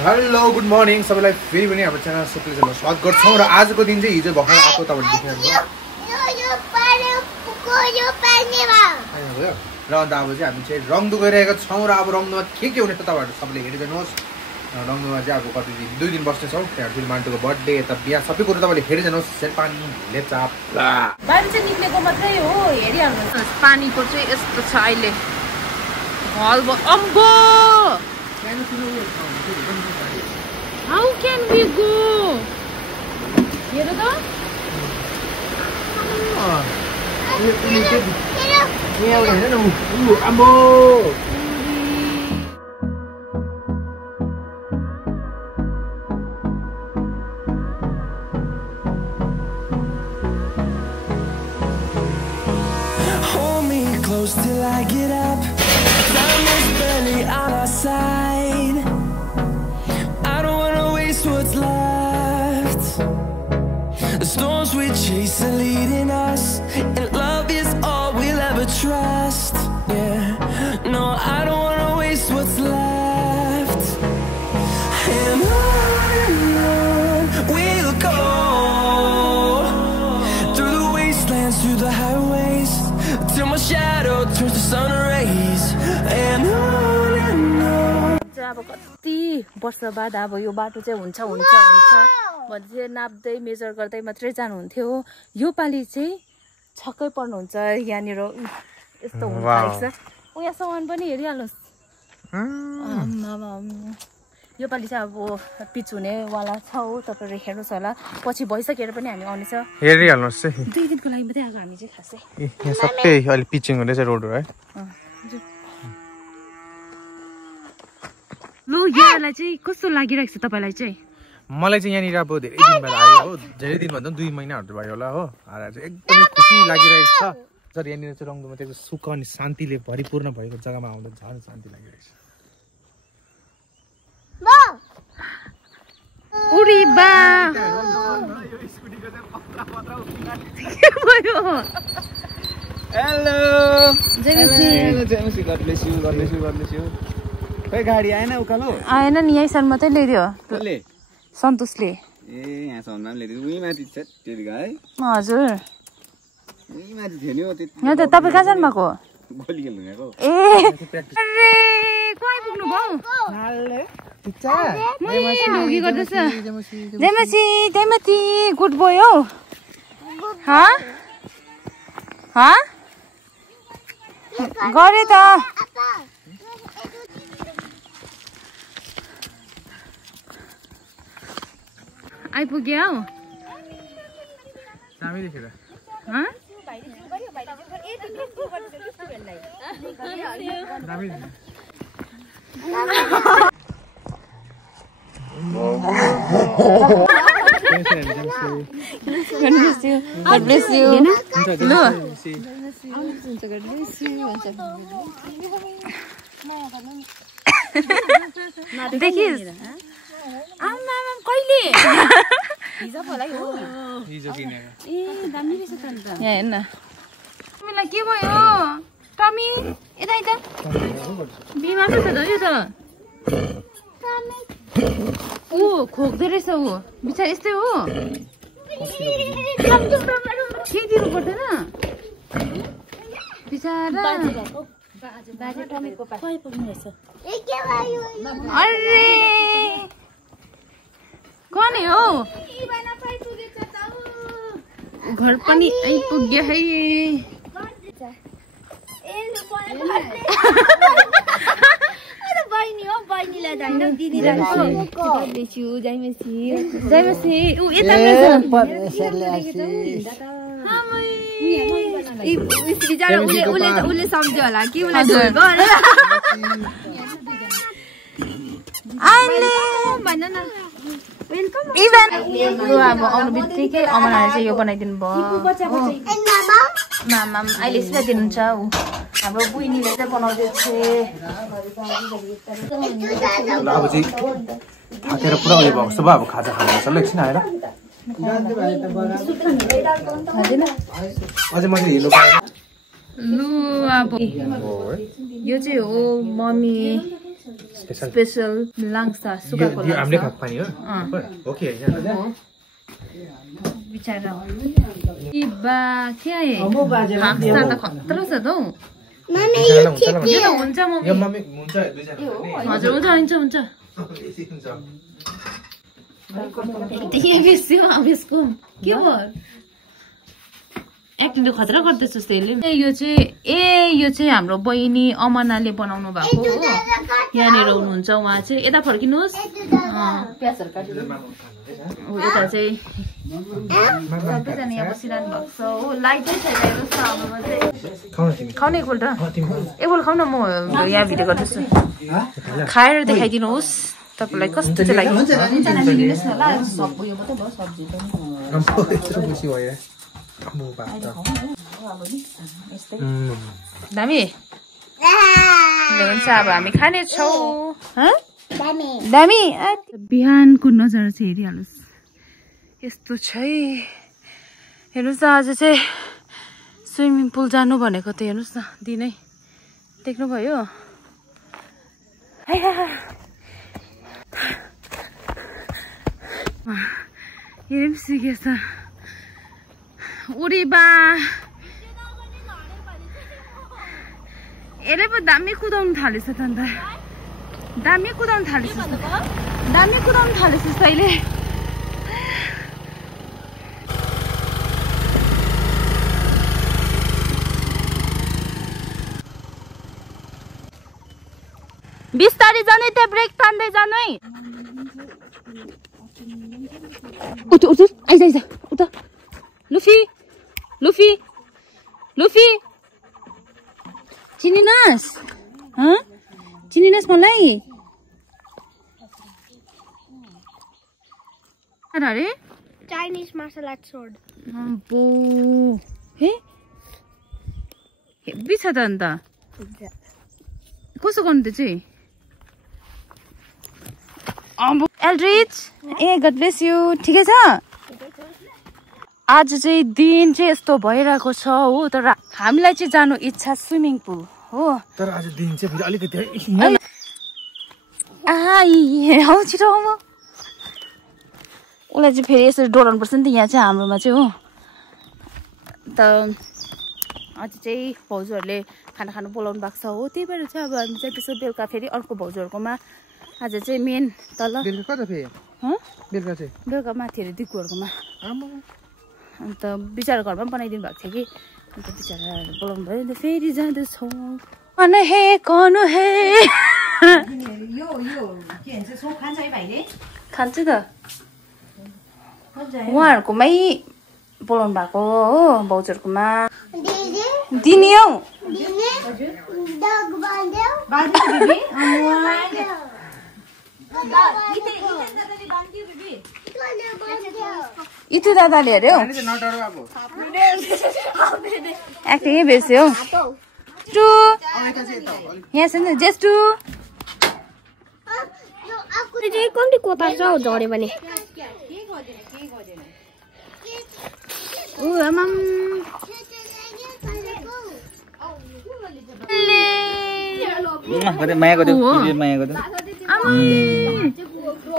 Hello good morning सबैलाई फेरि पनि हाम्रो च्यानल सुप्लेजमा स्वागत गर्छौँ र आजको दिन चाहिँ हिजो भर्खर आएको तपाईँले देख्नुहुन्छ र अन्त अब चाहिँ हामी चाहिँ रङदु गइरहेका छौँ र अब रङदुमा के हुने त तपाईँहरू सबैले हेरिदिनुहोस् रङदुमा चाहिँ अब कति दिन 2 दिन बस्नेछौँ त्यहाँ फिल मान्टुको बर्थडे यता बिहा सबै कुरो तपाईँले हेरिदिनुहोस् शेरपानी लेप्चा बाहिर चाहिँ निक्लेको मात्रै हो हेरिहाल्नुहोस् पानीको चाहिँ यस्तो छ अहिले अम्बो How can we go? हेर त Hold me close till I get up. Time is barely on our side. I don't wanna waste what's left. The storms we chase are leading us, and love is all we'll ever trust. Yeah, no, I don't wanna waste what's left. And on we'll go, through the wastelands, through the highways, till my shadow turns to sun rays. And on अब कति वर्ष बाद अब यो बाटो चाहिँ हुन्छ भन्दै नाप्दै मेजर गर्दै मात्रै जानुहुन्थ्यो यो पालि चाहिँ छक्कै पर्नुहुन्छ यहाँनिर यस्तो हुन थालेको छ यहाँ सामान पनि हेरिहाल्नुहोस् यो पालि चाहिँ अब पिच हुनेवाला छ हो तपाईँहरू हेर्नुहोस् होला पछि भइसकेर पनि हामी आउनेछ हेरिहाल्नुहोस् चाहिँ 2 दिनको लागि मात्रै आएको हामी चाहिँ खासै यहाँ सबै अहिले पिचिङ हुँदैछ रोडहरू है लु यहाँलाई चाहिँ कस्तो लागिरहेको छ तपाईँलाई चाहिँ मलाई चाहिँ यहाँनिर अब धेरै दिन बाद आयो हो धेरै दिन भन्दा 2 महिनाहरू भयो होला हो आएर चाहिँ एकदमै खुसी लागिरहेको छ सर यहाँनिर चाहिँ रङदुमा चाहिँ सुख अनि शान्तिले भरिपूर्ण भएको जग्गामा आउँदा झन् शान्ति लागिरहेको छ उडी बा हेलो जयमसी गड ब्लेस यू खै गाडी आएन उकालो आएन नि यही सन मात्रै ल्याइदियो कसले सन्तोषले ए यहाँ सम्म ल्याइदियो उही माथि छ त्यति गाई हजुर उही माथि थियो नि हो त्यति यहाँ त तपाईँ कहाँ जानु भएको गोली खेल्नु गएको ए अरे को आइपुग्नु भयो जयमती गुड बोय हौ गरे त आइपुग्यो हौ God bless you. देखिस् आमा कहिले हिजो मलाई हो हिजो किनेको ए दामी रहेछ त अन्त यहाँ हेर्न तिमीलाई के भयो टमी यता यता बिमार छ त यो त ऊ खोक्दै रहेछ ऊ बिचार यस्तै हो के दिनु पर्दैन बिचारा अरे कने हो घर पनि आइपुग्यो है बहिनी हो बहिनीलाई धाइन दिदीलाई जयमसी ऊ यता उसले सम्झ्यो होला कि उसलाई धोएको भन न अब आउनु बित्तिकै अमनाले चाहिँ यो बनाइदिनु भयो मामा अहिले सिकाइदिनुहुन्छ ऊ हाम्रो बुइनीले चाहिँ बनाउँदैछ अब चाहिँ थाकेर पुरा उयो भएको जस्तो भयो अब खाजा खानुपर्छ ल एकछिन आएर अझै मैले हेर्नु पाएँ लु अब यो चाहिँ हो मम्मी स्पेशल लाङ्सा सुकाको हामीले खाएको पानी हो ओके बिचारा ई बा के आए हाक्सा त खतरा छ त हौ हुन्छ मम्मी हजुर हुन्छ यहाँ बेच्यो अब यसको के भयो एक्टिङ त खतरा गर्दैछ जस्तो यसले यो चाहिँ हाम्रो बहिनी अमनाले बनाउनु भएको हो यहाँनिर हुनुहुन्छ उहाँ चाहिँ यता फर्किनुहोस् प्याजहरू काटेर यता चाहिँ सबैजना यहाँ बसिरहनु भएको छ हो लाइटै छैन हेर्नुहोस् न हाम्रोमा चाहिँ खाउने एकपल्ट खाउँ न म यहाँ भिडियो गर्दैछु खाएर देखाइदिनुहोस् तपाईँलाई कस्तो चाहिँ लाग्यो दामी हुन्छ अब हामी खानेछौँ दामी बिहानको नजारा चाहिँ हेरिहाल्नुहोस् यस्तो छ है हेर्नुहोस् न आज चाहिँ स्विमिङ पुल जानु भनेको त हेर्नुहोस् न दिनै देख्नुभयो हेरौँ सिकेछ उडी बा यसले पो दामी कुदाउनु थालेछ त अन्त दामी कुदाउनु थालेछ अहिले बिस्तारै जाने त्यहाँ ब्रेक तान्दै जानु है उठ आइज उता लुफी चिनिनस् मलाई अरे चाइनिज मार्शल आर्ट सोर्ड हे हेभी छ त अन्त कसो गर्नु त्यो चाहिँ एल्ड्रिच गड ब्लेस यु ठिकै छ आज चाहिँ दिन चाहिँ यस्तो भइरहेको छ हो तर हामीलाई चाहिँ जानु इच्छा स्विमिङ पुल हो तर आज दिन चाहिँ फेरि अलिकति हौ छिटो हो उसलाई चाहिँ फेरि यसरी डोराउनु पर्छ नि त यहाँ चाहिँ हाम्रोमा चाहिँ हो त आज चाहिँ भाउजूहरूले खाना खानु बोलाउनु भएको छ हो त्यही भएर चाहिँ अब हामी चाहिँ त्यसो बेलुका फेरि अर्को भाउजूहरूकोमा आज चाहिँ मेन तल बेलुका माथि अरे दिकुहरूकोमा अन्त बिचारा घरमा पनि बनाइदिनु भएको थियो कि अन्त बिचारा बोलाउनु भयो अन्त फेरि जाँदैछौँ खान्छु त उहाँहरूकोमै बोलाउनु भएको हो भाउजूहरूकोमा दिने हौ इतु दादाले हेऱ्यो एक्टिङै बेच्यो टु यहाँ छ नि जेस्टु कति कोता छ झऱ्यो भने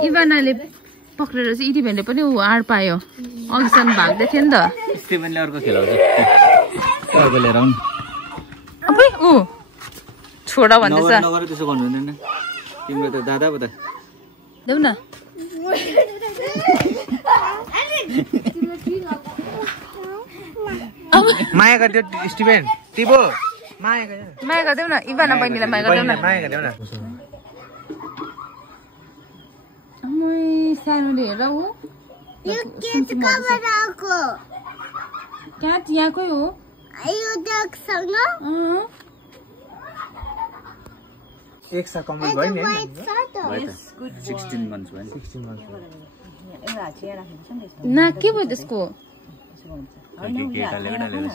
इभानाले पक्रेर चाहिँ इटिभेनले पनि हार पायो अघिसम्म भाग्दै थियो नि त स्टिभनले अर्को खेलाउँछ अर्को लिएर आउनु अबै ऊ छोडा भन्दैछ नगर त्यसो गर्नु हुँदैन तिम्रो त दादा पो त देऊ न माया गरिदियो स्टिभेन टिबो माया गरिदेऊ न इभाना बहिनीलाई माया गरिदेऊ न सानोले हेर ऊ क्याट यहाँकै हो एक साल कम्प्लिट भयो नि 16 months भयो 16 months ना के भयो त्यसको केटाले डालेको छ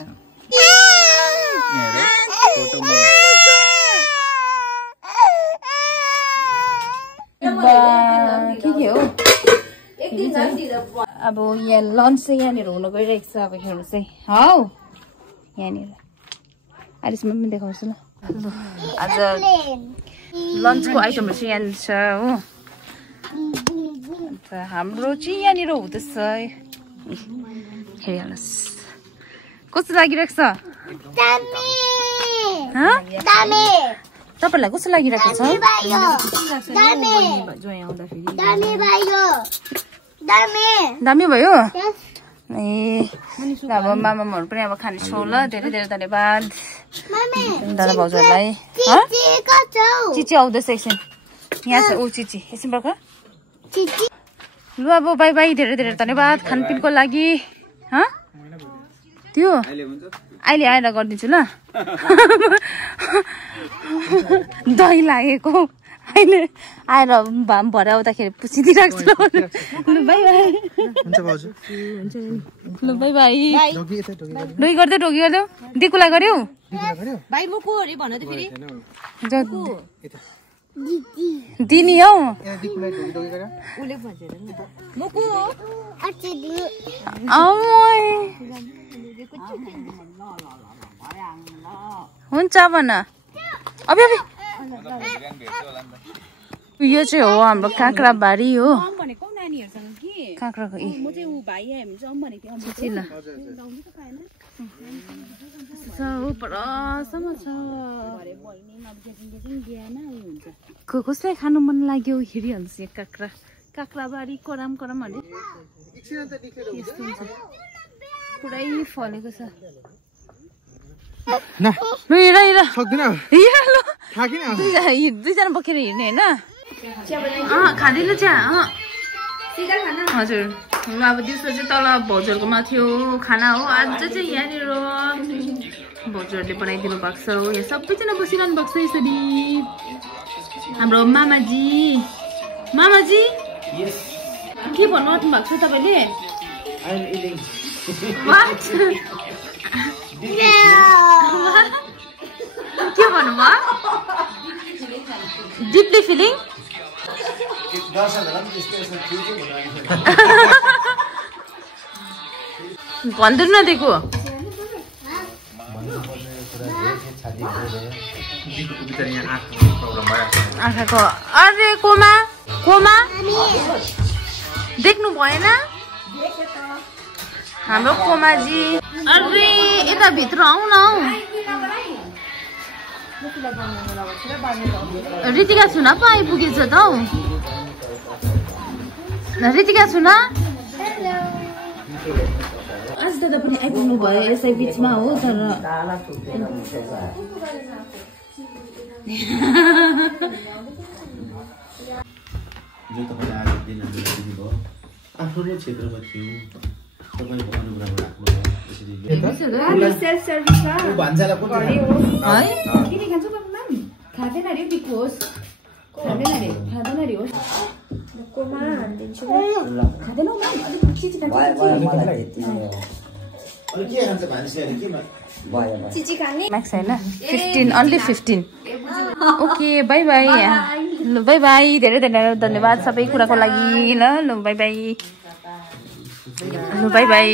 फोटोमा के हो अब यहाँ लन्च चाहिँ यहाँनिर हुन गइरहेको छ अब हेर्नुहोस् है हौ यहाँनिर अहिलेसम्म पनि देखाउँछु ल आज लन्चको आइटमहरू चाहिँ यहाँ छ हो। अन्त हाम्रो चाहिँ यहाँनिर हुँदैछ हेरिहाल्नुहोस् कस्तो लागिरहेको छ तपाईँलाई कस्तो लागिरहेको छ दामी भयो ए अब मामाहरू पनि अब खाने छौ ल धेरै धेरै धन्यवाद दादा भाउजूहरूलाई चिची आउँदैछ एकछिन यहाँ छ ऊ चिची एकछिन प्रकार लु अब बाई बाई धेरै धेरै धन्यवाद खानपिनको लागि त्यो अहिले आएर गरिदिन्छु ल दही लागेको अहिले आएर भरे आउँदाखेरि पुछिदिइरहेको छु लु बाई बाई लु बाई बाई ढोगी गरिदेऊ ढोगी गरिदेऊ दिकुलाई गर्यौ दिनी हौ हुन्छ भन अब यो चाहिँ हो हाम्रो काँक्राबारी हो काँक्राको कसलाई खानु मन लाग्यो हेरिहाल्नुहोस् यहाँ काँक्राबारी कराम कराम हाले यस्तो हुन्छ पुरै फलेको छ दुईजना बोकेर हिँड्ने होइन खाँदैन चिया हजुर अब दिउँसो चाहिँ तल भाउजूहरूकोमा थियो खाना हो आज चाहिँ यहाँनिर भाउजूहरूले बनाइदिनु भएको छ हो यहाँ सबैजना बसिरहनु भएको छ यसरी हाम्रो मामाजी के भन्नु आउनु भएको छ तपाईँले के भन्नुभयो डिपली फिलिङ भन्दैन नदिएको आँखाको अरे कोमा देख्नु भएन हाम्रो कोमाजी अरे यता भित्र आऊ न ऋतिका छुना पो आइपुगेछ त हौ ऋतिका छुना आज दादा पनि आइपुग्नु भयो यसै बिचमा हो तर म्याक्स होइन 15 only 15 ओके बाई बाई ल बाई बाई धेरै धेरै धन्यवाद सबै कुराको लागि ल बाई बाई ल बाई बाई